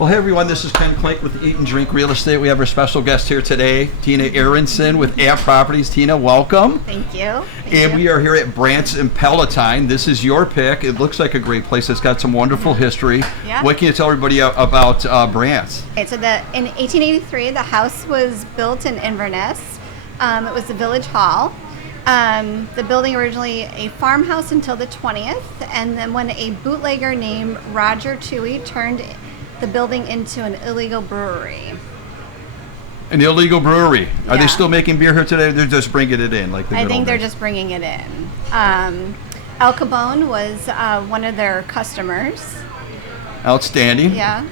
Well, hey everyone, this is Ken Klink with Eat and Drink Real Estate. We have our special guest here today, Tina Aronson with App Properties. Tina, welcome. Thank you. We are here at Branson Palatine. This is your pick. It looks like a great place. It's got some wonderful history. Yeah. What can you tell everybody about Brant's? Okay, so in 1883, the house was built in Inverness. It was the village hall. The building originally a farmhouse until the 20th, and then when a bootlegger named Roger Toohey turned the building into an illegal brewery. An illegal brewery. Are they Yeah. still making beer here today? They're just bringing it in, like the I good think old they're days? just bringing it in. El Capone was one of their customers. Outstanding. Yeah.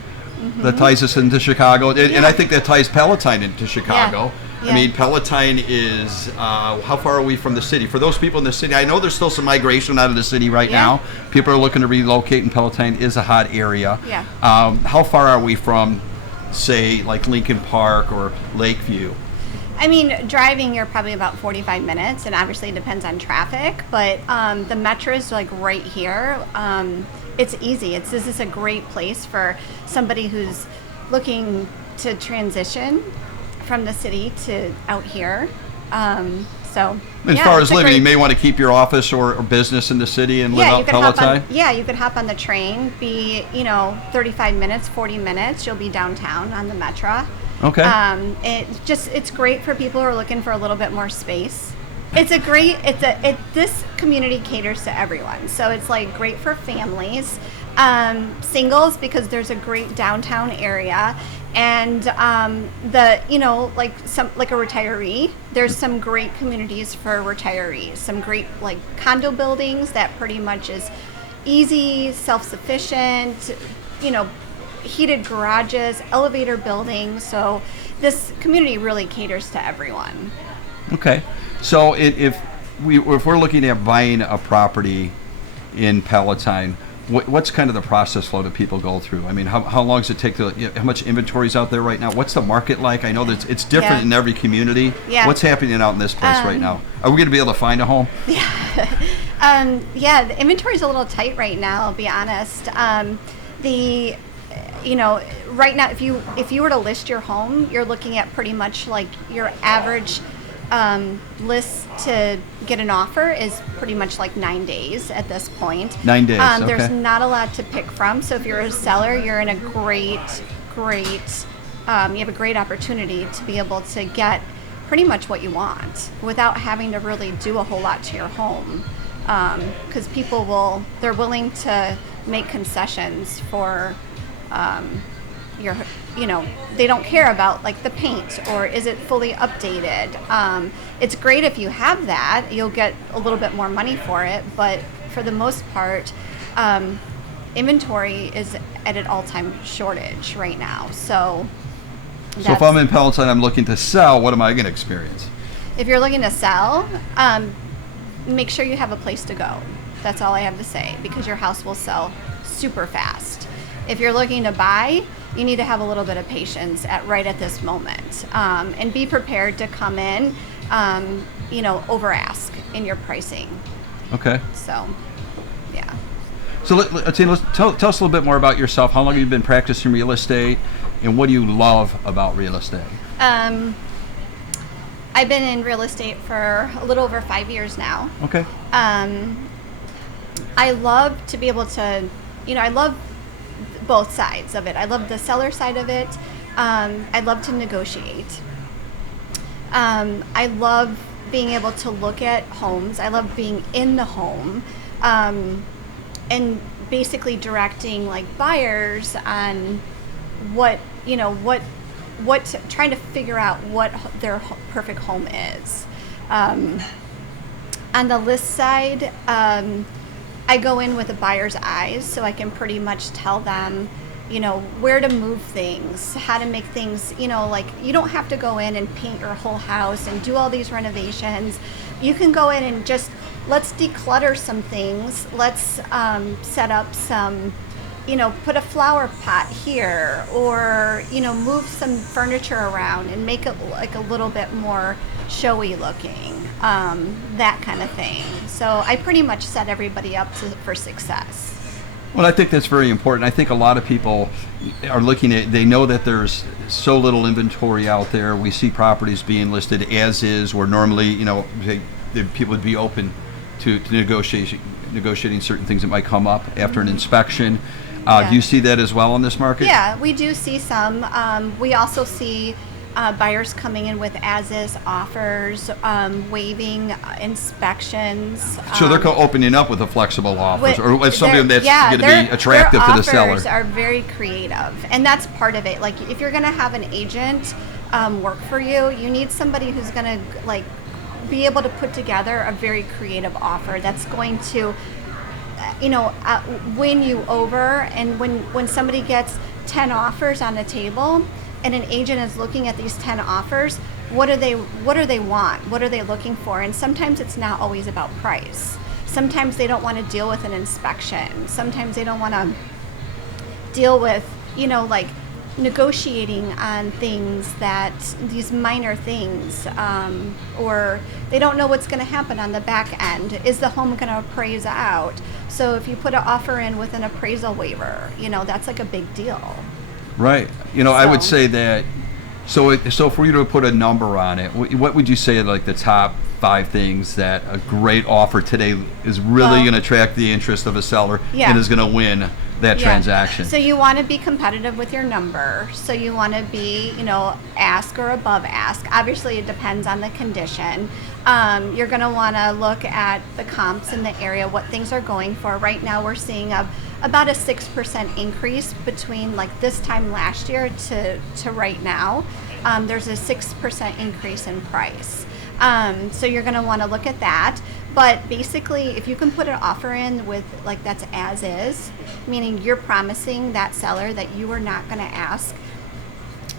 That ties us into Chicago, and I think that ties Palatine into Chicago. Yeah. I mean, Palatine is, how far are we from the city? For those people in the city, I know there's still some migration out of the city right Yeah. now. People are looking to relocate, and Palatine is a hot area. Yeah. How far are we from, say, like Lincoln Park or Lakeview? I mean, driving, you're probably about 45 minutes, and obviously it depends on traffic, but the metro is like right here. It's easy. This is a great place for somebody who's looking to transition from the city to out here. As far as living, you may want to keep your office or business in the city and live out Palatine? You could hop on the train, be, 35 minutes, 40 minutes, you'll be downtown on the metro. Okay. It's great for people who are looking for a little bit more space. This community caters to everyone. So it's like great for families, singles, because there's a great downtown area, and like a retiree, there's some great communities for retirees, some great like condo buildings that pretty much is easy, self-sufficient, heated garages, elevator buildings. So this community really caters to everyone. Okay. So if we're looking at buying a property in Palatine, what's kind of the process flow that people go through? I mean, how long does it take to, how much inventory is out there right now? What's the market like? I know that it's different in every community. Yeah. What's happening out in this place right now? Are we going to be able to find a home? The inventory is a little tight right now, I'll be honest. Right now, if you were to list your home, you're looking at pretty much like your average list to get an offer is pretty much like 9 days at this point. 9 days, okay. There's not a lot to pick from, so if you're a seller, you're in a great, you have a great opportunity to be able to get pretty much what you want without having to really do a whole lot to your home. Because they're willing to make concessions for they don't care about like the paint or is it fully updated. It's great if you have that, you'll get a little bit more money for it, but for the most part, inventory is at an all-time shortage right now. So if I'm in Palatine, I'm looking to sell, what am I going to experience? If you're looking to sell, make sure you have a place to go. That's all I have to say, because your house will sell super fast. If you're looking to buy, you need to have a little bit of patience right at this moment, and be prepared to come in, over ask in your pricing. Okay. So, yeah. So Tina, tell us a little bit more about yourself. How long have you been practicing real estate, and what do you love about real estate? I've been in real estate for a little over 5 years now. Okay. I love to be able to, I love both sides of it. I love the seller side of it. I love to negotiate. I love being able to look at homes. I love being in the home, and basically directing like buyers on trying to figure out what their perfect home is. On the list side, I go in with a buyer's eyes, so I can pretty much tell them, where to move things, how to make things, like you don't have to go in and paint your whole house and do all these renovations. You can go in and just, let's declutter some things. Let's set up some, put a flower pot here, or, move some furniture around and make it like a little bit more showy looking, that kind of thing. So I pretty much set everybody up for success. Well, I think that's very important. I think a lot of people are looking at, they know that there's so little inventory out there. We see properties being listed as is, where normally, people would be open to negotiating certain things that might come up after an inspection. Yeah. Do you see that as well in this market? Yeah, we do see some. We also see buyers coming in with as-is offers, waiving inspections. So they're opening up with a flexible offers, or with something that's going to be attractive their to the seller. offers are very creative, and that's part of it. Like, if you're going to have an agent work for you, you need somebody who's going to be able to put together a very creative offer that's going to win you over. And when somebody gets 10 offers on the table and an agent is looking at these 10 offers, what do they want? What are they looking for? And sometimes it's not always about price. Sometimes they don't want to deal with an inspection. Sometimes they don't want to deal with, negotiating on things, these minor things, or they don't know what's going to happen on the back end. Is the home going to appraise out? So if you put an offer in with an appraisal waiver, that's like a big deal. Right. I would say that. So for you to put a number on it, what would you say are like the top 5 things that a great offer today is really going to attract the interest of a seller and is going to win that transaction? So you want to be competitive with your number. So you want to be, ask or above ask. Obviously, it depends on the condition. You're going to want to look at the comps in the area, what things are going for. Right now, we're seeing about a 6% increase between this time last year to right now. There's a 6% increase in price. So you're going to want to look at that. But basically, if you can put an offer in with that's as is, meaning you're promising that seller that you are not going to ask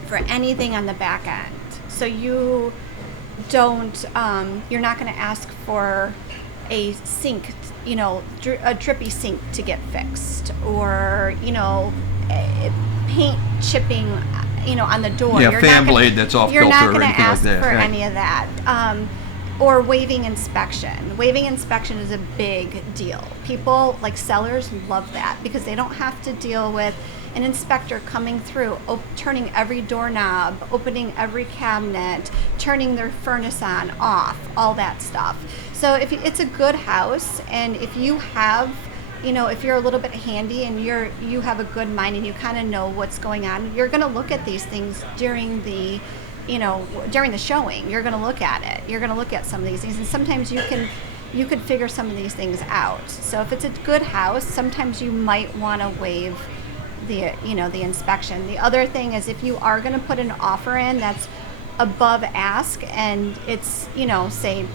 for anything on the back end. So you don't, you're not going to ask for a sink, a drippy sink to get fixed, or, paint chipping, on the door. Yeah, fan blade that's off kilter or anything like that. You're not going to ask for any of that. Or waiving inspection. Waiving inspection is a big deal. People, sellers, love that because they don't have to deal with an inspector coming through, turning every doorknob, opening every cabinet, turning their furnace on, off, all that stuff. So if it's a good house, and if you have, if you're a little bit handy and you have a good mind and you kind of know what's going on, you're going to look at these things during the showing. You're going to look at it. You're going to look at some of these things, and sometimes you could figure some of these things out. So if it's a good house, sometimes you might want to waive the inspection. The other thing is, if you are going to put an offer in that's above ask and it's say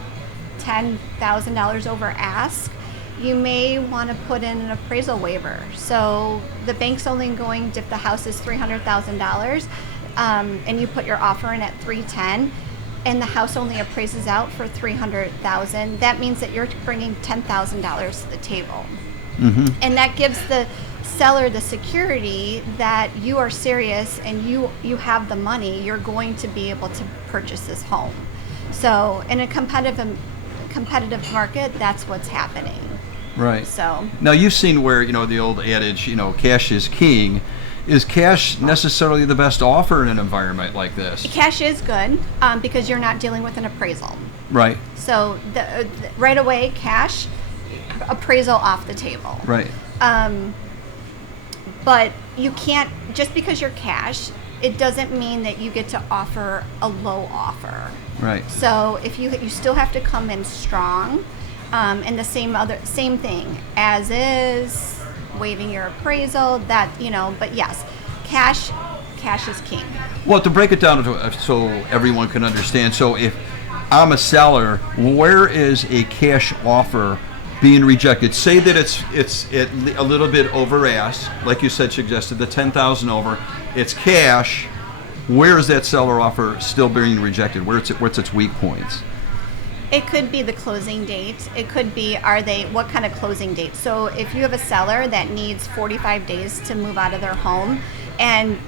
$10,000 over ask, you may want to put in an appraisal waiver. So the bank's only going, if the house is $300,000, and you put your offer in at $310,000, and the house only appraises out for $300,000, that means that you're bringing $10,000 to the table. Mm-hmm. And that gives the seller the security that you are serious and you have the money. You're going to be able to purchase this home. So in a competitive market, that's what's happening. Right. So now you've seen where the old adage, cash is king. Is cash necessarily the best offer in an environment like this? Cash is good because you're not dealing with an appraisal. Right. So right away, cash, appraisal off the table. Right. But you can't, just because you're cash, it doesn't mean that you get to offer a low offer. Right. So if you still have to come in strong, and the same thing as is, waiving your appraisal, but yes, cash is king. Well, to break it down so everyone can understand, so if I'm a seller, where is a cash offer being rejected? Say that it's a little bit over ask, like you suggested, the $10,000 over. It's cash. Where is that seller offer still being rejected? Where's its weak points? It could be the closing date. It could be, what kind of closing date? So if you have a seller that needs 45 days to move out of their home, and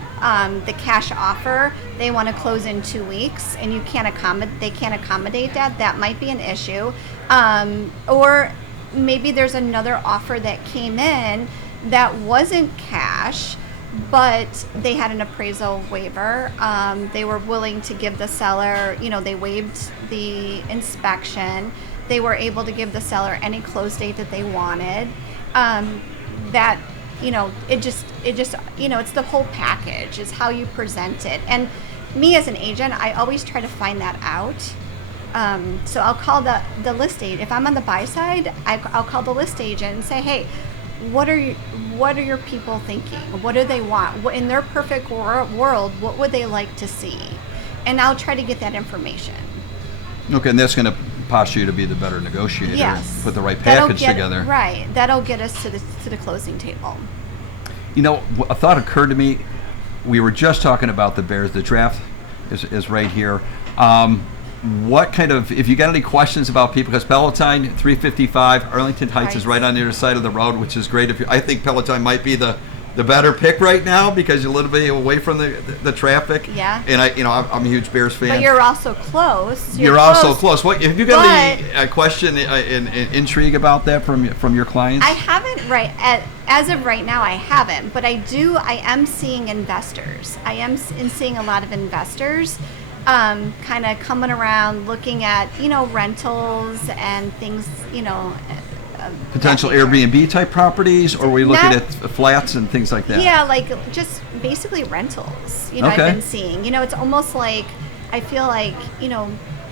the cash offer, they want to close in 2 weeks, and they can't accommodate that might be an issue. Or maybe there's another offer that came in that wasn't cash, but they had an appraisal waiver. They were willing to give the seller, they waived the inspection. They were able to give the seller any close date that they wanted. That, it just, it's the whole package, is how you present it. And me as an agent, I always try to find that out. So I'll call the list agent. If I'm on the buy side, I'll call the list agent and say, hey, what are your people thinking? What do they want? In their perfect world, what would they like to see? And I'll try to get that information. Okay, and that's going to posture you to be the better negotiator. Yes. Put the right package together. Right. That'll get us to the closing table. A thought occurred to me. We were just talking about the Bears. The draft is right here. What kind of, if you got any questions about people, because Palatine 355, Arlington Heights is right on the other side of the road, which is great. I think Palatine might be the better pick right now because you're a little bit away from the traffic. Yeah. And I'm a huge Bears fan. But you're also close. You're also close. What have you got any question and intrigue about that from your clients? I haven't as of right now. I haven't, but I am seeing investors. I am seeing a lot of investors. Kind of coming around, looking at rentals and things, potential Airbnb type properties, or are we looking at flats and things like that? Yeah, like just basically rentals. Okay. I've been seeing. It's almost like I feel like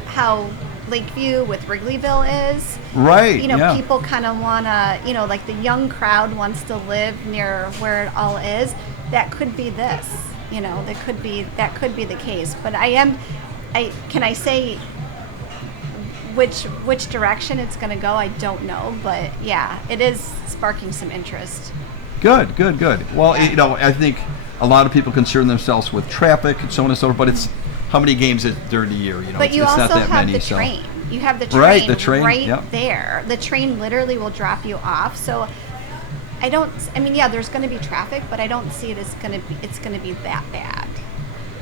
how Lakeview with Wrigleyville is. Right. People kind of want to, like the young crowd wants to live near where it all is. That could be this. That could be the case. But can I say which direction it's going to go? I don't know, but yeah, it is sparking some interest. Good. Well, Yeah. I think a lot of people concern themselves with traffic and so on and so forth, but it's how many games during the year, But you it's also not that have many, the train. You have the train right there. The train literally will drop you off. So there's going to be traffic, but I don't see it's going to be that bad.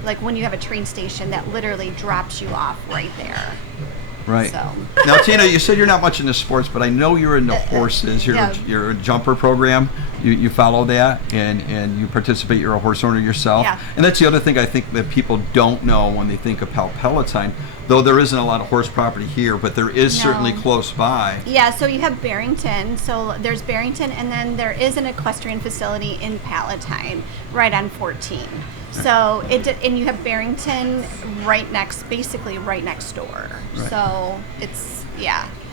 Like when you have a train station that literally drops you off right there. Right. So. Now, Tina, you said you're not much into sports, but I know you're into horses. You're a jumper program. You follow that, and you participate. You're a horse owner yourself. Yeah. And that's the other thing I think that people don't know when they think of Palatine, though there isn't a lot of horse property here, but there is certainly close by. Yeah, so you have Barrington. So there's Barrington, and then there is an equestrian facility in Palatine, right on 14. So and you have Barrington basically right next door. Right. So it's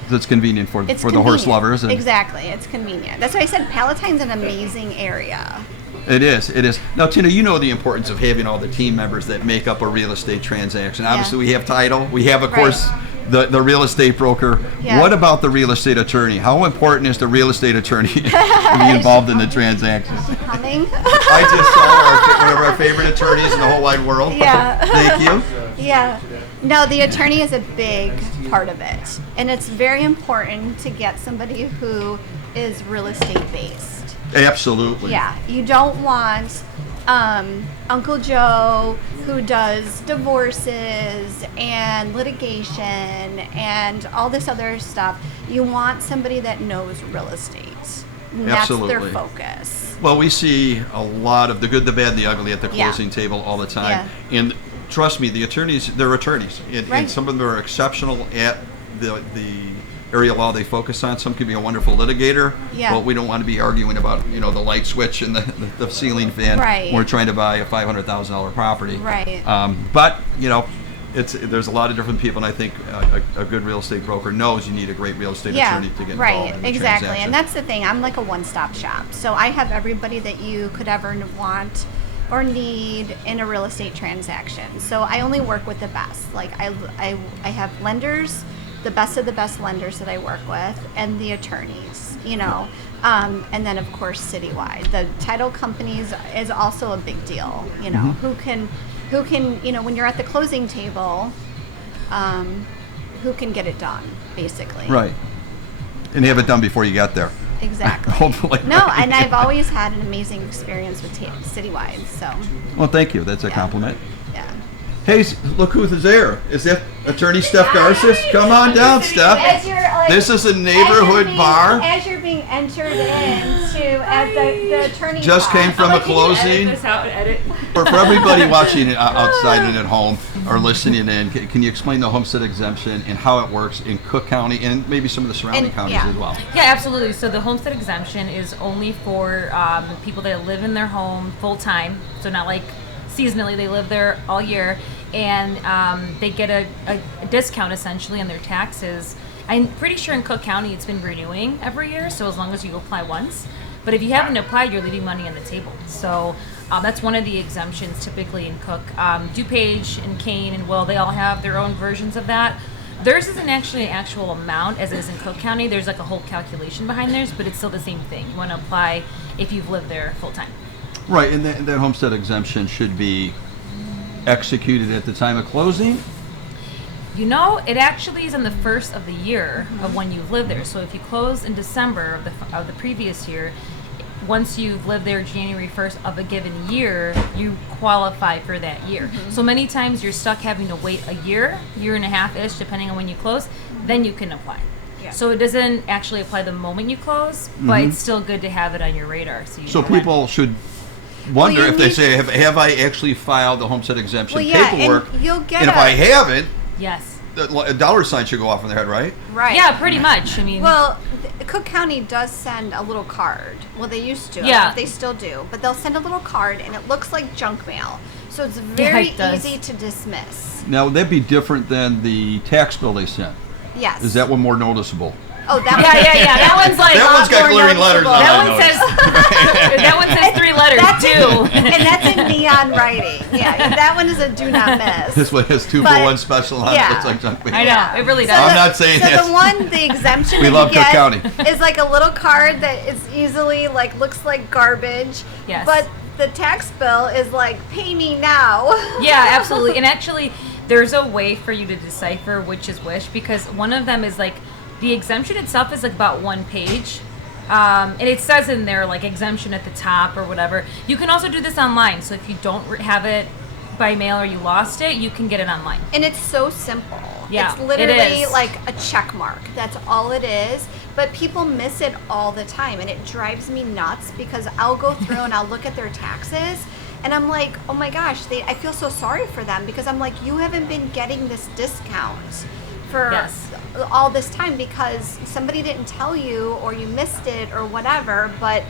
So it's convenient for the horse lovers. Exactly, it's convenient. That's why I said Palatine's an amazing area. It is. Now, Tina, you know the importance of having all the team members that make up a real estate transaction. Obviously, we have title. We have, of course, the real estate broker. Yeah. What about the real estate attorney? How important is the real estate attorney to be involved in the transactions? Coming. I just saw one of our favorite attorneys in the whole wide world. Yeah. Thank you. Yeah. No, the attorney is a big part of it. And it's very important to get somebody who is real estate based. Absolutely. Yeah. You don't want Uncle Joe who does divorces and litigation and all this other stuff. You want somebody that knows real estate. And that's their focus. Well, we see a lot of the good, the bad, and the ugly at the closing table all the time. Yeah. And trust me, the attorneys, they're attorneys. And some of them are exceptional at the area law they focus on. Some can be a wonderful litigator. Yeah. But we don't want to be arguing about, the light switch and the ceiling fan when we're trying to buy a $500,000 property. Right. But, there's a lot of different people, and I think a good real estate broker knows you need a great real estate attorney to get involved in the transaction. And that's the thing. I'm like a one-stop shop. So I have everybody that you could ever want or need in a real estate transaction. So I only work with the best. Like I have lenders, the best of the best lenders that I work with, and the attorneys, and then of course citywide. The title companies is also a big deal, who can, when you're at the closing table, who can get it done, basically. Right. And have it done before you got there. Exactly. Hopefully. No, and I've always had an amazing experience with citywide, so. Well, thank you. That's a compliment. Yeah. Hey, look who's there. Is that Attorney Steph Garces? Come on down, Steph. As you're, like, This is a neighborhood bar. As you're being entered into at the attorney's Just came from a closing. Edit this out and edit. For everybody watching outside and at home or listening in, can you explain the homestead exemption and how it works in Cook County and maybe some of the surrounding counties as well? Yeah, absolutely. So the homestead exemption is only for people that live in their home full time. So not like seasonally, they live there all year, and they get a discount essentially on their taxes. I'm pretty sure in Cook County it's been renewing every year, so as long as you apply once. But if you haven't applied, you're leaving money on the table. So that's one of the exemptions typically in Cook. DuPage and Kane and Will, they all have their own versions of that. Theirs isn't actually an actual amount as it is in Cook County. There's like a whole calculation behind theirs, but it's still the same thing. You want to apply if you've lived there full time. Right, and that homestead exemption should be executed at the time of closing? You know, it actually is on the first of the year of when you've lived there. So if you close in December of the previous year, once you've lived there January 1st of a given year, you qualify for that year. So many times you're stuck having to wait a year and a half-ish, depending on when you close, then you can apply. Yeah. So it doesn't actually apply the moment you close, but it's still good to have it on your radar. So people should wonder if they say, have I actually filed the homestead exemption paperwork? And you'll get and if I haven't, yes, a dollar sign should go off in their head, right? Right. Yeah, pretty much. I mean, well, Cook County does send a little card. Well, they used to. Yeah. They still do. But they'll send a little card, and it looks like junk mail. So it's very easy to dismiss. Now, would that be different than the tax bill they sent? Yes. Is that one more noticeable? Oh, that yeah. That one's like that one's got glaring letters on it. That one says 3 letters too. And that's in neon writing. Yeah, that one is a do not miss. This one has 2 for 1 special on it. It's like junk mail. I know, it really does. I'm not saying that. So the exemption we that love you get Cook County. is like a little card that is easily looks like garbage. Yes. But the tax bill is like, pay me now. Yeah, absolutely. And actually, there's a way for you to decipher which is which, because one of them is like, the exemption itself is like about 1 page. And it says in there like exemption at the top or whatever. You can also do this online. So if you don't have it by mail or you lost it, you can get it online. And it's so simple. Yeah, it's literally it is. like a check mark. That's all it is. But people miss it all the time, and it drives me nuts because I'll go through and I'll look at their taxes, and I'm like, oh my gosh, I feel so sorry for them, because I'm like, you haven't been getting this discount for all this time because somebody didn't tell you or you missed it or whatever, but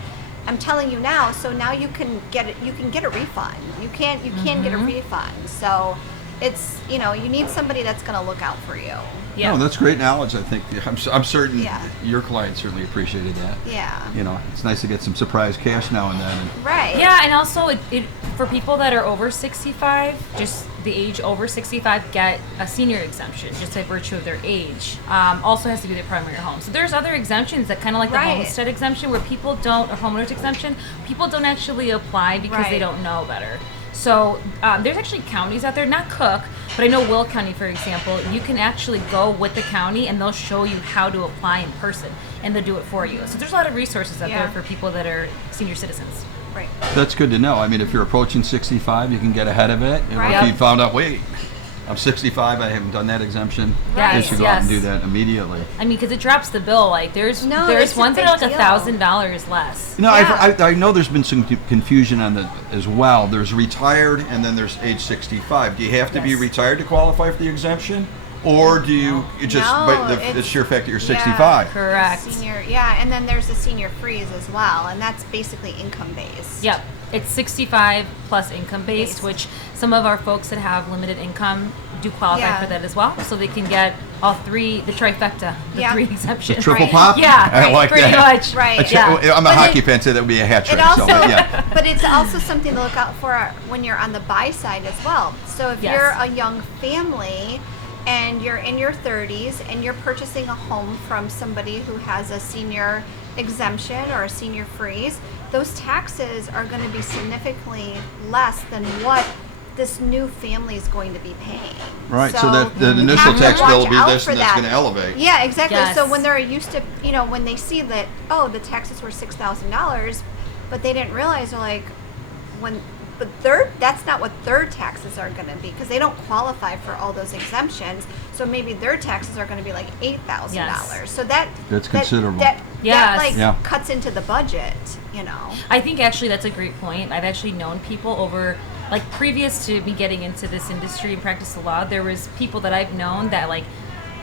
I'm telling you now, so now you can get it. You can get a refund. You can get a refund. So it's, you need somebody that's going to look out for you. Yeah. No, that's great knowledge. I think I'm certain your clients certainly appreciated that. Yeah. It's nice to get some surprise cash now and then. Right. Yeah, and also it for people that are over 65, just the age over 65, get a senior exemption just by virtue of their age. Also has to be their primary home. So there's other exemptions that kind of like the homestead exemption where people don't, or homeowners exemption, people don't actually apply because they don't know better. So there's actually counties out there, not Cook, but I know Will County, for example, you can actually go with the county and they'll show you how to apply in person, and they'll do it for you. So there's a lot of resources out there for people that are senior citizens. Right. That's good to know. I mean, if you're approaching 65, you can get ahead of it. Right. If you found out, wait, I'm 65, I haven't done that exemption, you should go out and do that immediately. I mean, because it drops the bill. Like there's ones that are like $1,000 less. I know there's been some confusion on that as well. There's retired and then there's age 65. Do you have to be retired to qualify for the exemption? Or do you the sheer fact that you're 65? Correct. Senior, and then there's the senior freeze as well, and that's basically income based. Yep. It's 65 plus income based, which some of our folks that have limited income do qualify for that as well. So they can get all 3, the trifecta, the 3 exemptions. The triple pop? Yeah, I like pretty that. much. Right. I'm a hockey fan, so that would be a hat trick. But it's also something to look out for when you're on the buy side as well. So if you're a young family and you're in your 30s and you're purchasing a home from somebody who has a senior exemption or a senior freeze, those taxes are going to be significantly less than what this new family is going to be paying. Right, so that the initial tax bill will be this, and that's going to elevate. Yeah, exactly. Yes. So when they're used to, when they see that, the taxes were $6,000, but they didn't realize, they're like, when but that's not what their taxes are going to be because they don't qualify for all those exemptions. So maybe their taxes are going to be like $8,000. Yes. So that's considerable. That Yes. cuts into the budget, you know. I think actually that's a great point. I've actually known people over, like previous to me getting into this industry and practice the law, there was people that I've known that like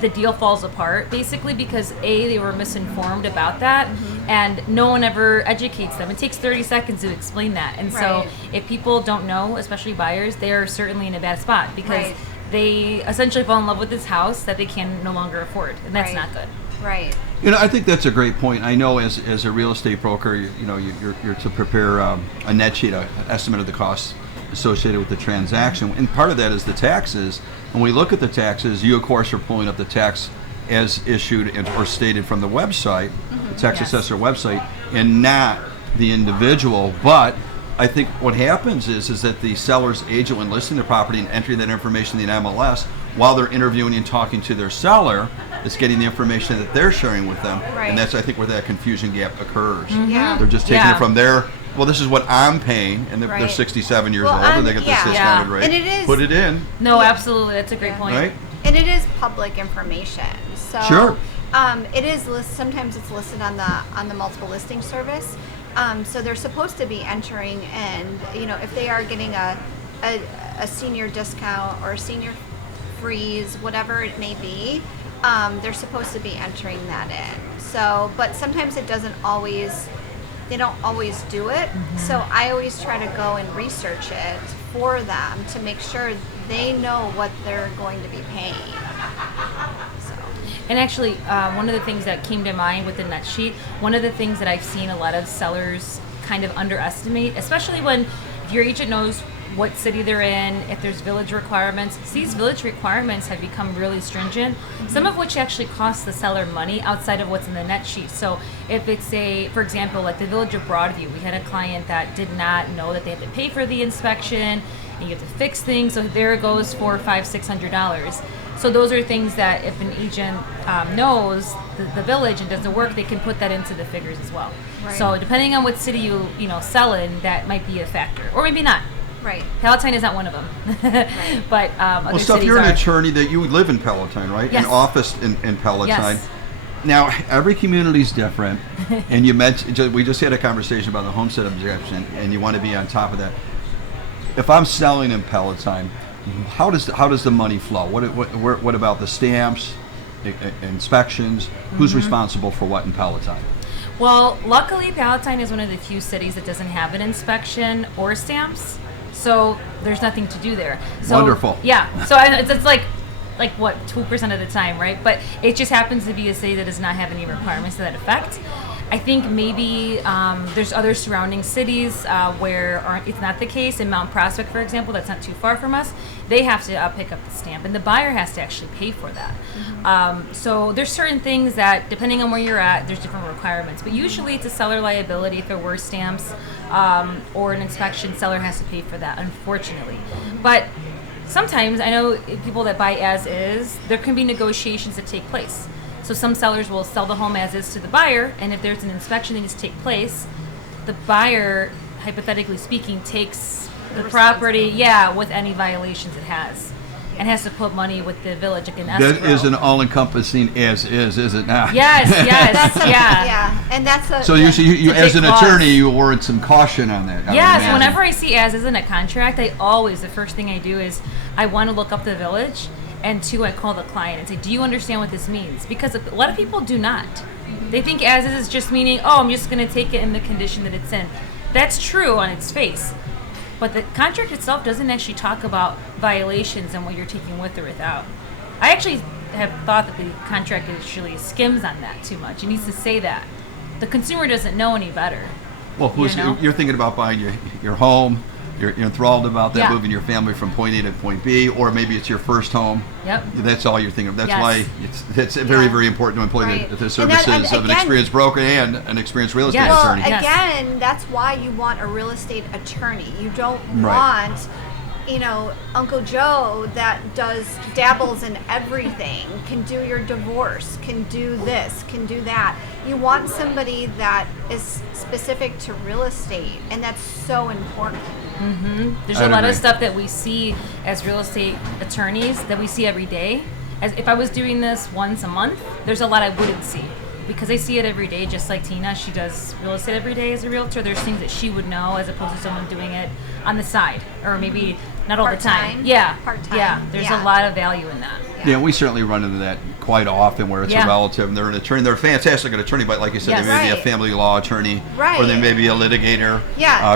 the deal falls apart basically because they were misinformed about that, and no one ever educates them. It takes 30 seconds to explain that, and so Right. if people don't know, especially buyers, they are certainly in a bad spot because Right. they essentially fall in love with this house that they can no longer afford, and that's Right. not good. Right. I think that's a great point. I know as a real estate broker, you're to prepare a net sheet, an estimate of the costs associated with the transaction, and part of that is the taxes. When we look at the taxes, you of course are pulling up the tax as issued or stated from the website, the tax Yes. assessor website, and not the individual. But I think what happens is that the seller's agent, when listing the property and entering that information in the MLS, while they're interviewing and talking to their seller, is getting the information that they're sharing with them, Right. and that's I think where that confusion gap occurs. Yeah. They're just taking Yeah. it from their, well, this is what I'm paying, and they're Right. 67 years Well, old, and they get this yeah. discounted Yeah. rate. And it is- Put it in, No, Yeah. absolutely, that's a great point. right? And it is public information. So Sure. it is sometimes it's listed on the multiple listing service. So they're supposed to be entering in, if they are getting a senior discount or a senior freeze, whatever it may be, they're supposed to be entering that in. So, but sometimes it doesn't always, they don't always do it. So I always try to go and research it for them to make sure they know what they're going to be paying. So, And actually, one of the things that came to mind with the net sheet, one of the things that I've seen a lot of sellers kind of underestimate, especially when if your agent knows what city they're in, if there's village requirements. These village requirements have become really stringent, some of which actually cost the seller money outside of what's in the net sheet. So if it's for example, like the village of Broadview, we had a client that did not know that they had to pay for the inspection and you have to fix things, so there it goes for $500-$600. So those are things that if an agent knows the village and does the work, they can put that into the figures as well. Right. So depending on what city you sell in, that might be a factor, or maybe not. right. Palatine is not one of them, but other Well, Steph, cities you're are. an attorney that you live in Palatine, right? Yes. An office in Palatine. Yes. Now, every community is different, and you mentioned we just had a conversation about the homestead exemption, and you want to be on top of that. If I'm selling in Palatine, how does the money flow? What about the stamps, inspections? Who's responsible for what in Palatine? Well, luckily, Palatine is one of the few cities that doesn't have an inspection or stamps, so there's nothing to do there. So, Wonderful. Yeah. So it's like what 2% of the time, right? But it just happens to be a city that does not have any requirements to that effect. I think maybe there's other surrounding cities where it's not the case. In Mount Prospect, for example, that's not too far from us. They have to pick up the stamp, and the buyer has to actually pay for that. So there's certain things that, depending on where you're at, there's different requirements. But usually it's a seller liability. If there were stamps or an inspection, seller has to pay for that, unfortunately. But sometimes I know people that buy as is, there can be negotiations that take place. So some sellers will sell the home as is to the buyer, and if there's an inspection that needs to take place, the buyer, hypothetically speaking, takes the property, with any violations it has, and has to put money with the village like an escrow. That is an all-encompassing as is it not? Yes, That's yeah. yeah, and that's a. So you It's a as big an clause. attorney, you warrant some caution on that. I would Yes, imagine. whenever I see as is in a contract, the first thing I do is I want to look up the village, and two, I call the client and say, do you understand what this means? Because a lot of people do not. They think as is just meaning, I'm just going to take it in the condition that it's in. That's true on its face. But the contract itself doesn't actually talk about violations and what you're taking with or without. I actually have thought that the contract actually skims on that too much. It needs to say that. The consumer doesn't know any better. Well, You know? you're thinking about buying your home. You're enthralled about that, Yeah. moving your family from point A to point B, or maybe it's your first home. Yep. That's all you're thinking of. That's Yes. why it's very, Yeah. very important to employ Right. the And services and of an again- experienced broker and an experienced real estate Yes. Well, attorney. Yes. again, that's why you want a real estate attorney. You don't Right. want Uncle Joe that dabbles in everything, can do your divorce, can do this, can do that. You want somebody that is specific to real estate, and that's so important. There's a lot of stuff that we see as real estate attorneys that we see every day. As if I was doing this once a month, there's a lot I wouldn't see. Because I see it every day, just like Tina. She does real estate every day as a realtor. There's things that she would know as opposed to someone doing it on the side, or maybe not all the time. Yeah, part-time. Yeah, there's a lot of value in that. Yeah, we certainly run into that quite often, where it's a relative and they're an attorney. They're a fantastic attorney, but like you said, they may be a family law attorney, or they may be a litigator,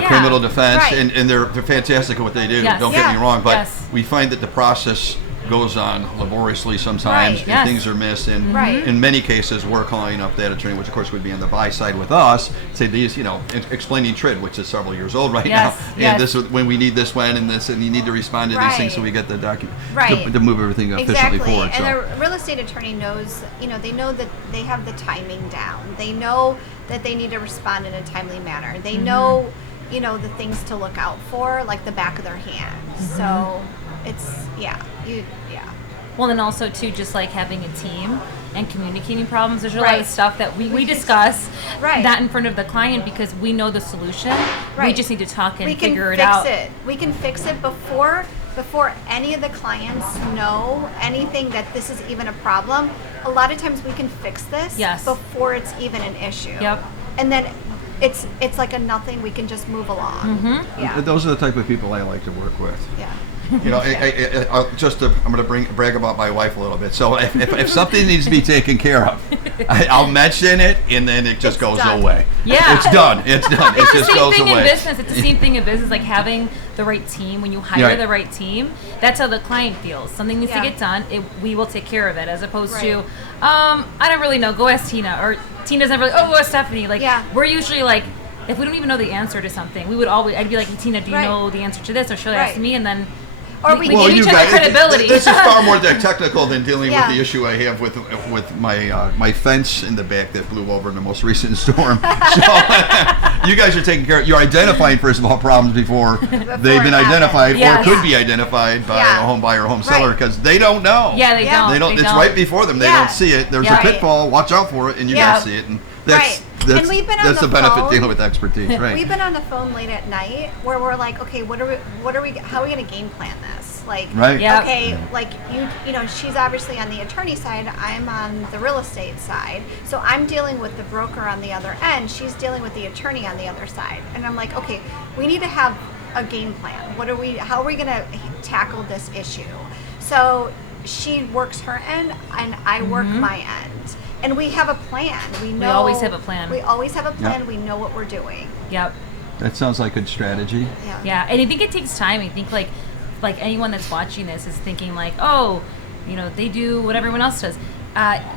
criminal defense, and they're fantastic at what they do. Don't get me wrong, but we find that the process goes on laboriously sometimes, and things are missed. And in many cases, we're calling up that attorney, which of course would be on the buy side with us, say these, explaining TRID, which is several years old now, and this is when we need this when and this, and you need to respond to these things so we get the document to move everything efficiently forward. And a real estate attorney knows, they know that they have the timing down. They know that they need to respond in a timely manner. They know, the things to look out for, like the back of their hand. So it's well, and also too, just like having a team and communicating problems. There's a lot of stuff that we discuss not in front of the client because we know the solution. We just need to talk and figure it out. We can fix it before any of the clients know anything that this is even a problem. A lot of times we can fix this before it's even an issue. And then it's like a nothing. We can just move along. Those are the type of people I like to work with. I'm going to brag about my wife a little bit. So if something needs to be taken care of, I'll mention it, and then it just goes away. It's done. It just goes away. It's the same thing in business, like having the right team. When you hire the right team, that's how the client feels. Something needs to get done. We will take care of it, as opposed to, I don't really know. Go ask Tina, or Tina doesn't really. Oh, go ask Stephanie. We're usually like, if we don't even know the answer to something, I'd be like, hey, Tina, do you know the answer to this? Or she'll ask me, and then. Or we give each other credibility. This is far more technical than dealing with the issue I have with my fence in the back that blew over in the most recent storm. So you guys are taking care of. You're identifying, first of all, problems before they've been identified or could be identified by a home buyer or home seller, because they don't know. They don't. It's right before them. They don't see it. There's a pitfall. Watch out for it, and you guys see it. And that's the benefit dealing with expertise, right? We've been on the phone late at night where we're like, okay, how are we going to game plan this? Okay, she's obviously on the attorney side, I'm on the real estate side. So I'm dealing with the broker on the other end, she's dealing with the attorney on the other side. And I'm like, okay, we need to have a game plan. How are we going to tackle this issue? So she works her end and I work my end. And we have a plan. We always have a plan. We know what we're doing. That sounds like a good strategy. Yeah, and I think it takes time. I think like anyone that's watching this is thinking like, oh, they do what everyone else does.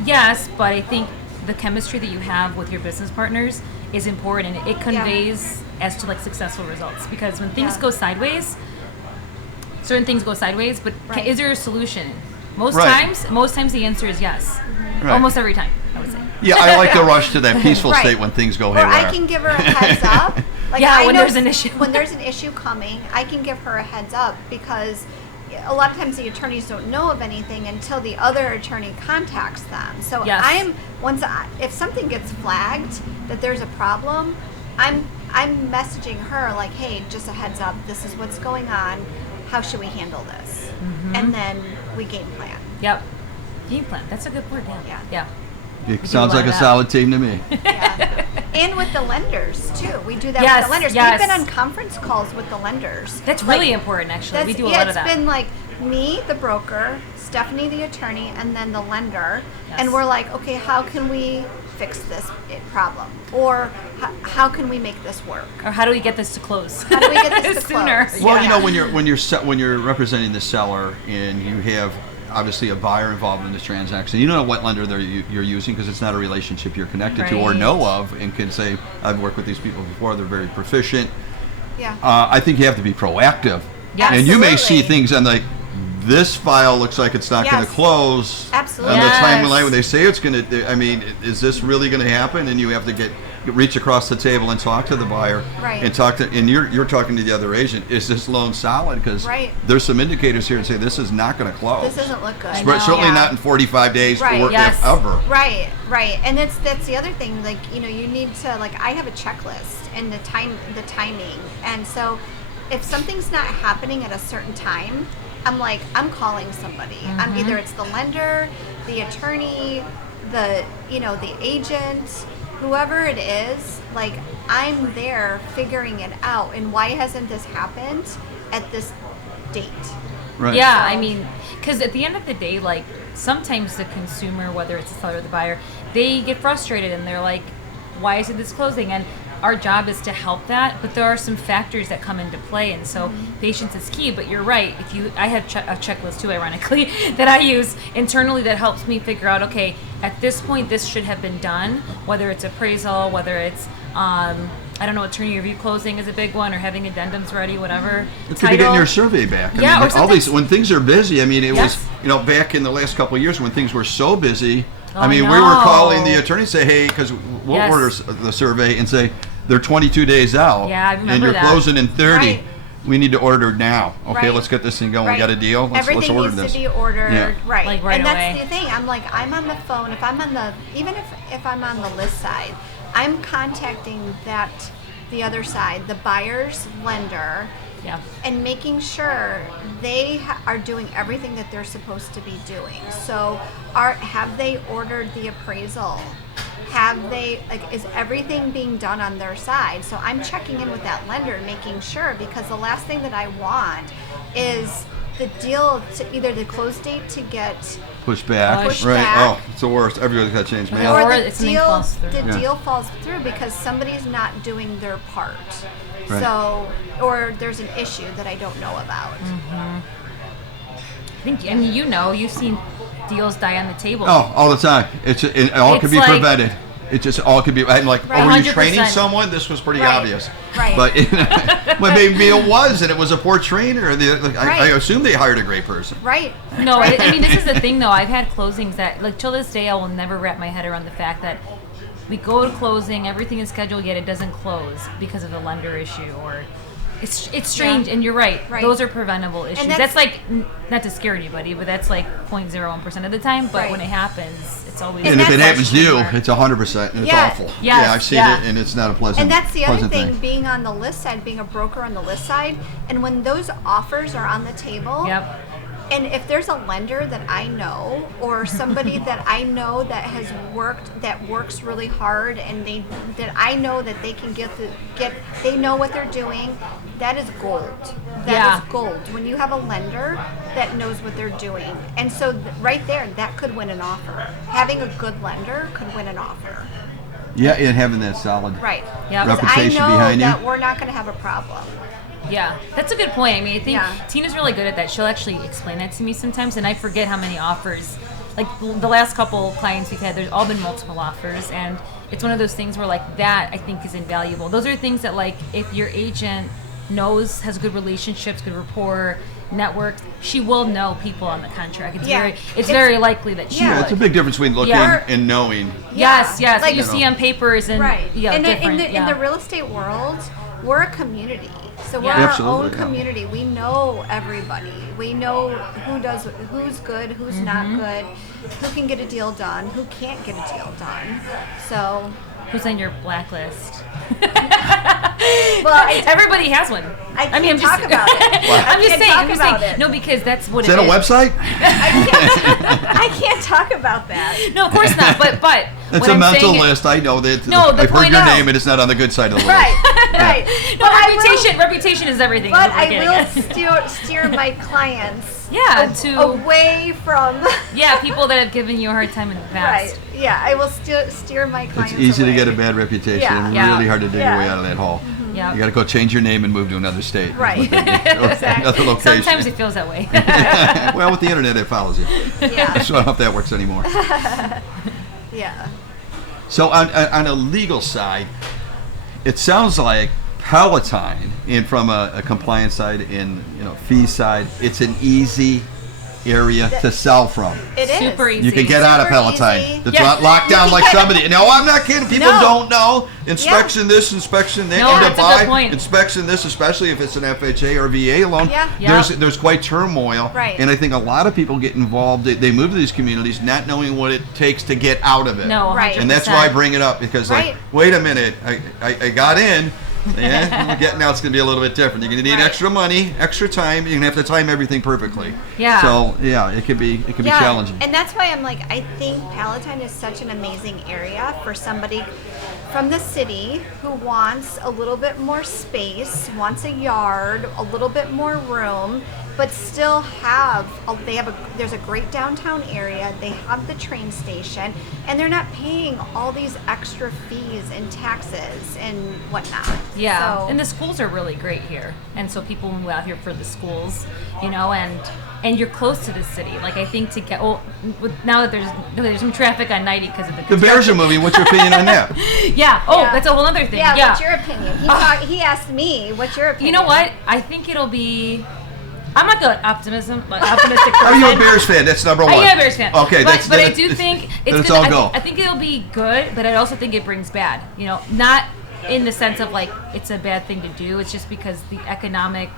Yes, but I think the chemistry that you have with your business partners is important. It conveys as to like successful results, because when things go sideways, certain things go sideways, but is there a solution? Most times the answer is yes. Almost every time, I would say. Yeah, I like to rush to that peaceful state when things go haywire. Or I can give her a heads up. When there's an issue. When there's an issue coming, I can give her a heads up, because a lot of times the attorneys don't know of anything until the other attorney contacts them. So if something gets flagged that there's a problem, I'm messaging her like, hey, just a heads up, this is what's going on. How should we handle this? And then we game plan. Game plan. That's a good word. Yeah. It sounds like a solid team to me. And with the lenders too. We do that with the lenders. We've been on conference calls with the lenders. That's really important, actually. We do a lot of that. It's been like me, the broker, Stephanie, the attorney, and then the lender. And we're like, okay, how can we fix this problem? Or how can we make this work? Or how do we get this to close? How do we get this to sooner? Close? Well, when you're representing the seller and you have obviously a buyer involved in this transaction, you don't know what lender you're using, because it's not a relationship you're connected to or know of, and can say, I've worked with these people before, they're very proficient. I think you have to be proactive. And you may see things and like, this file looks like it's not going to close. Absolutely. On the timeline when they say it's going to, is this really going to happen? And you have to get reach across the table and talk to the buyer, Right. and you're talking to the other agent. Is this loan solid? Because Right. there's some indicators here that say this is not going to close. This doesn't look good. I know. Certainly Yeah. not in 45 days Right. or Yes. if ever. Right, and that's the other thing. Like, you know, you need to, like, I have a checklist and the timing, and so if something's not happening at a certain time, I'm calling somebody. Either it's the lender, the attorney, the agent, whoever it is. Like, I'm there figuring it out. And why hasn't this happened at this date? Right. Yeah, So- I mean, because at the end of the day, like, sometimes the consumer, whether it's the seller or the buyer, they get frustrated and they're like, why isn't this closing? And our job is to help that, but there are some factors that come into play, and so patience is key. But you're right. I have a checklist too, ironically, that I use internally that helps me figure out, okay, at this point, this should have been done. Whether it's appraisal, whether it's I don't know, attorney review closing is a big one, or having addendums ready, whatever. It could be getting your survey back. Yeah, or all these sometimes- when things are busy. I mean, it Yes. was back in the last couple of years when things were so busy. I Oh, mean, we no. were calling the attorney, say, hey, because we'll Yes. order the survey and say they're 22 days out. Yeah, I remember and you're that. closing in 30. Right. We need to order now. Okay, Right. let's get this thing going. Right. We got a deal. Let's Everything order needs this. to be ordered, Yeah. right? Like, right and that's away. the thing. I'm on the phone. If I'm on even if I'm on the list side, I'm contacting the other side, the buyer's lender, Yeah. and making sure they are doing everything that they're supposed to be doing. So, have they ordered the appraisal? Is everything being done on their side? So I'm checking in with that lender, making sure, because the last thing that I want is the deal to either the close date to get Push back. Push right. back. Oh, it's the worst. Everybody's got to change, man. Yeah. Or or the if something deal falls through. Yeah. deal falls through because somebody's not doing their part. Right. So, or there's an issue that I don't know about. I think, and you've seen deals die on the table. Oh, all the time. It all could It's be like- prevented. It just all could be. I'm like, Right. oh, were you 100%. training someone? This was pretty Right. obvious. Right. But well, maybe it was, and it was a poor trainer. I Right. assume they hired a great person. Right. No, I mean, this is the thing, though. I've had closings that, like, till this day, I will never wrap my head around the fact that we go to closing, everything is scheduled, yet it doesn't close because of a lender issue, or it's strange. Yeah. And you're right; Right. those are preventable issues. that's- That's like not to scare anybody, but that's like 0.01% of the time. But Right. when it happens, it's always. And if it that's happens to you, actually it's 100%, and it's Yeah. awful. Yes, Yeah, I've seen yeah. it, and it's not a pleasant. And that's the other pleasant thing, being on the list side, being a broker on the list side, and when those offers are on the table, Yep. and if there's a lender that I know or somebody that I know that works really hard, and that I know that they can they know what they're doing, that is gold. That Yeah. is gold. When you have a lender that knows what they're doing. And so right there, that could win an offer. Having a good lender could win an offer. Yeah, and having that solid. Right. Yeah. Because I Reputation know behind you. that we're not going to have a problem. Yeah, that's a good point. I mean, I think Yeah. Tina's really good at that. She'll actually explain that to me sometimes, and I forget how many offers. Like the last couple clients we've had, there's all been multiple offers, and it's one of those things where, like, that I think is invaluable. Those are things that, like, if your agent has good relationships, good rapport, network, she will know people on the contract. It's Yeah. it's very likely that she Yeah. Yeah, would. it's a big difference between looking Yeah. and knowing. Yes, yes. Like, Like you see on papers and Right. yeah, in different. in the real estate world, we're a community. So we're Yeah. our Absolutely, own yeah. community. We know everybody. We know who's good, who's not good, who can get a deal done, who can't get a deal done. So, Who's on your blacklist? well, Everybody has one. I mean, can't talk about it. I'm just can't saying. talk I'm just about saying. it. No, because that's what Is that a website? I can't talk about that. No, of course not. But It's what a I'm mental saying- list. I know that. No, the I've heard point your is- name, and it's not on the good side of the list. Right, right. No, But I will- reputation is everything. But is what we're I getting will at. steer my clients away from. Yeah, people that have given you a hard time in the past. Right. Yeah, I will steer my clients It's easy to away. get a bad reputation, Yeah. and Yeah. really hard to dig Yeah. your way out of that hole. Yeah. You got to go change your name and move to another state. Right. Or Exactly. another location. Sometimes it feels that way. Well, with the internet, it follows you. Yeah. So I don't know if that works anymore. Yeah. So on a legal side, it sounds like Palatine, and from a compliance side and fee side, it's an easy area to sell from. It is. Super easy. You can get out of Super Peloton. easy. It's Yeah. not locked down like somebody. No, I'm not kidding. People No. don't know. Inspection this, inspection that. No, and to that's a buy good point. inspection this, especially if it's an FHA or VA loan. Yeah. Yeah. There's quite turmoil. Right. And I think a lot of people get involved. They move to these communities not knowing what it takes to get out of it. No, Right. 100%. And that's why I bring it up, because Right. like, wait a minute, I got in. Yeah, getting out's gonna be a little bit different. You're gonna need Right. extra money, extra time. You're gonna have to time everything perfectly. Yeah. So yeah, it could be challenging. And that's why I'm like, I think Palatine is such an amazing area for somebody from the city who wants a little bit more space, wants a yard, a little bit more room, but still there's a great downtown area. They have the train station, and they're not paying all these extra fees and taxes and whatnot. Yeah, So, and the schools are really great here, and so people move out here for the schools, and you're close to the city. Like I think now that there's some traffic on 90 because of the The Bears are moving. What's your opinion on that? Yeah. Oh, Yeah. that's a whole other thing. yeah, Yeah. what's your opinion? He asked me, what's your opinion? You know what? I think it'll be. I'm not good optimistic person. Are you a Bears fan? That's number one. I am a Bears fan. Okay, but I do think it's gonna, all go. I think it'll be good, but I also think it brings bad. Not in the sense of like it's a bad thing to do. It's just because the economic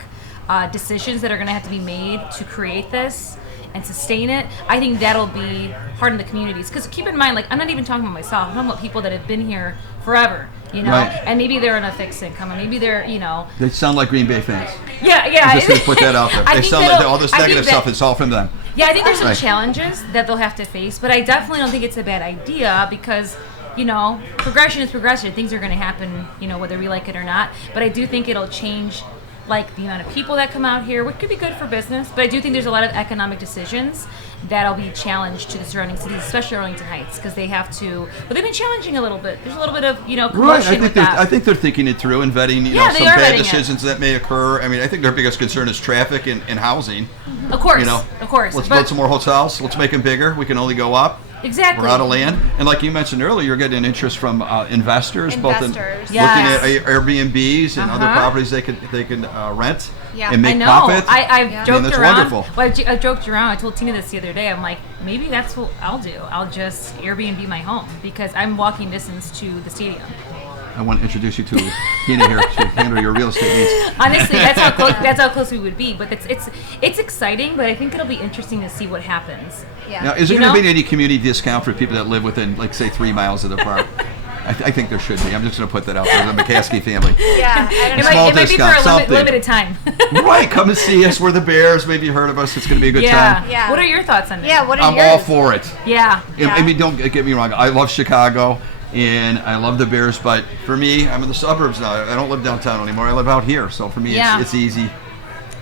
decisions that are going to have to be made to create this and sustain it, I think that'll be hard in the communities. Because keep in mind, like I'm not even talking about myself. I'm talking about people that have been here forever. Right. And maybe they're on a fixed income, and maybe they're, They sound like Green Bay fans. yeah. I'm just gonna put that out there. I They think sound like that'll- all this I think negative that- stuff. It's all from them. Yeah, I think there's some Right. challenges that they'll have to face, but I definitely don't think it's a bad idea because, progression is progression. Things are going to happen, whether we like it or not. But I do think it'll change, like, the amount of people that come out here, which could be good for business. But I do think there's a lot of economic decisions that'll be challenged to the surrounding cities, especially Arlington Heights, because they have to. But they've been challenging a little bit. There's a little bit of, commotion Right. with that. I think they're thinking it through and vetting, Yeah, they some are bad vetting it. decisions that may occur. I mean, I think their biggest concern is traffic and housing. Of course, Of course. Let's But- build some more hotels. Let's make them bigger. We can only go up. Exactly. We're out of land. And like you mentioned earlier, you're getting interest from investors, both in Investors. Yes. looking at Airbnbs and other Uh-huh. properties they can rent Yeah. and I make know. profit. I've Yeah. joked that's around. wonderful. Well, I joked around. I told Tina this the other day. I'm like, maybe that's what I'll do. I'll just Airbnb my home because I'm walking distance to the stadium. I want to introduce you to Tina here. She'll handle your real estate needs. Honestly, that's how close we would be. But it's exciting. But I think it'll be interesting to see what happens. Yeah. Now, is there You going to know? be any community discount for people that live within, like, say, 3 miles of the park? I think there should be. I'm just going to put that out there. The McCaskey family. Yeah, I don't It know. Small might be for discount, a something. limited time. Right, come and see us. We're the Bears. Maybe you heard of us. It's going to be a good yeah. time. Yeah. What are your thoughts on this? Yeah, what are I'm yours? all for it. Yeah. Yeah. I mean, don't get me wrong. I love Chicago and I love the Bears, but for me, I'm in the suburbs now. I don't live downtown anymore. I live out here, so for me, Yeah. it's easy.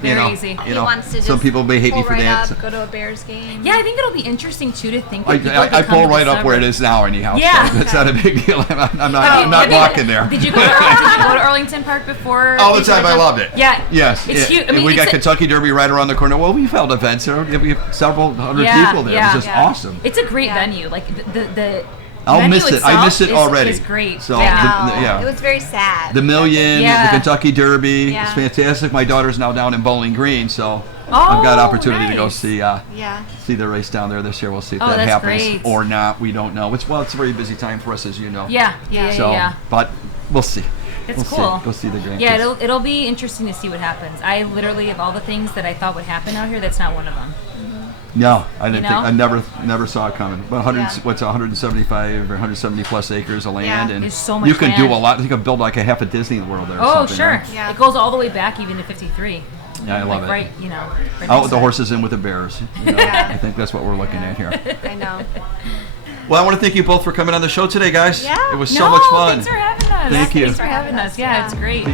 Very easy. He wants to just some people may hate me pull for right that. up, go to a Bears game. Yeah, I think it'll be interesting too to think. I That people could come pull to the right up where it suburbs. is now, anyhow. Yeah. So it's not a big deal. I'm not Have you- walking there. Did you go to Arlington Park before? All the Did you time. go I to- loved it. Yeah. Yes. It's yeah. huge. I mean, and we got it's a- Kentucky Derby right around the corner. Well, we've held events there. We have several hundred Yeah, people there. yeah. It's just Yeah. awesome. It's a great Yeah. venue. Like the I'll venue miss it. I itself miss it is- already. Is great. So, yeah. the- yeah. It was very sad. The Million, Yeah. the Kentucky Derby. Yeah. It's fantastic. My daughter's now down in Bowling Green, so I've got Oh, opportunity to go nice. see the race down there this year. We'll see if Oh, that that's happens great. or not. We don't know. It's a very busy time for us, as you know. Yeah. So, but we'll see. It's we'll cool. See. Go see the grandkids. Yeah, it'll be interesting to see what happens. I literally, of all the things that I thought would happen out here, that's not one of them. No, I didn't You think. know? I never saw it coming. But 100, Yeah. what's 175 or 170 plus acres of land, Yeah. and There's so much you can do land. a lot. You can build like a half a Disney World there. Or Oh, something, sure. right? Yeah. It goes all the way back even to 53. Yeah, I love like, it. Right, right Out next with the to it. horses, in with the bears. Yeah. I think that's what we're looking at here. I know. Well, I want to thank you both for coming on the show today, guys. Yeah. It was No, so much fun. thanks for having us. Thank you. Thanks for having us. Yeah, Yeah. it's great.